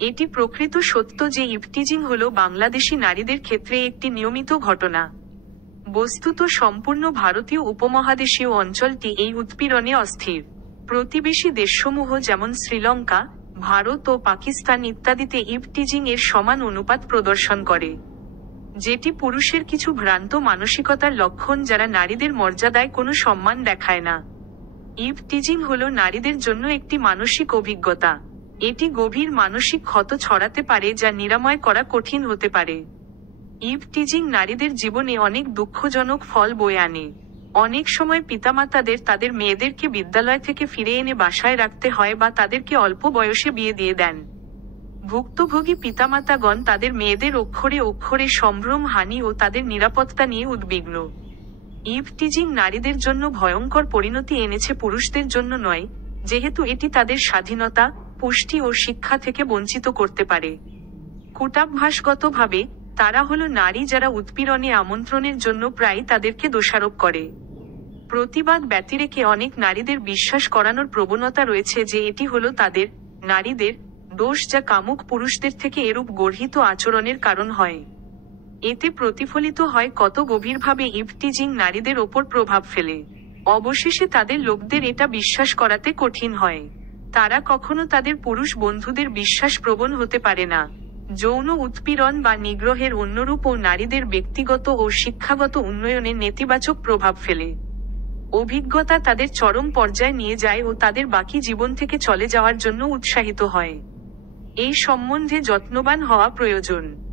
এটি প্রকৃত সত্য যে ইভটিজিং হলো বাংলাদেশি নারীদের ক্ষেত্রে একটি নিয়মিত ঘটনা। বস্তুত সম্পূর্ণ ভারতীয় উপমহাদেশীয় অঞ্চলটি এই উৎপীড়নে অস্থির। প্রতিবেশী দেশসমূহ যেমন শ্রীলঙ্কা, ভারত ও পাকিস্তান ইত্যাদিতে ইভটিজিং এর সমান অনুপাত প্রদর্শন করে, যেটি পুরুষের কিছু ভ্রান্ত মানসিকতার লক্ষণ যারা নারীদের মর্যাদায় কোনো সম্মান দেখায় না। ইভটিজিং হলো নারীদের জন্য একটি মানসিক অভিজ্ঞতা। এটি গভীর মানসিক ক্ষত ছড়াতে পারে যা নিরাময় করা কঠিন হতে পারে। ইভটিজিং নারীদের জীবনে অনেক দুঃখজনক ফল বয়ে আনে। অনেক সময় পিতামাতাদের তাদের মেয়েদেরকে বিদ্যালয় থেকে ফিরে এনে বাসায় রাখতে হয় বা তাদেরকে অল্প বয়সে বিয়ে দিয়ে দেন। ভুক্তভোগী পিতামাতাগণ তাদের মেয়েদের অক্ষরে অক্ষরে সম্ভ্রম হানি ও তাদের নিরাপত্তা নিয়ে উদ্বিগ্ন। ইভটিজিং নারীদের জন্য ভয়ঙ্কর পরিণতি এনেছে, পুরুষদের জন্য নয়, যেহেতু এটি তাদের স্বাধীনতা, পুষ্টি ও শিক্ষা থেকে বঞ্চিত করতে পারে। কূটাভ্যাসগতভাবে, তারা হলো নারী যারা উৎপীড়নে আমন্ত্রণের জন্য প্রায় তাদেরকে দোষারোপ করে। প্রতিবাদ ব্যতিরেকে অনেক নারীদের বিশ্বাস করানোর প্রবণতা রয়েছে যে এটি হলো তাদের, নারীদের, দোষ যা কামুক পুরুষদের থেকে এরূপ গর্হিত আচরণের কারণ হয়। এতে প্রতিফলিত হয় কত গভীরভাবে ইভটিজিং নারীদের ওপর প্রভাব ফেলে। অবশেষে তাদের লোকদের এটা বিশ্বাস করাতে কঠিন হয়। তারা কখনো তাদের পুরুষ বন্ধুদের বিশ্বাসপ্রবণ হতে পারে না। যৌন উৎপীড়ন বা নিগ্রহের অন্যরূপ ও নারীদের ব্যক্তিগত ও শিক্ষাগত উন্নয়নে নেতিবাচক প্রভাব ফেলে। অভিজ্ঞতা তাদের চরম পর্যায়ে নিয়ে যায় ও তাদের বাকি জীবন থেকে চলে যাওয়ার জন্য উৎসাহিত হয়। এই সম্বন্ধে যত্নবান হওয়া প্রয়োজন।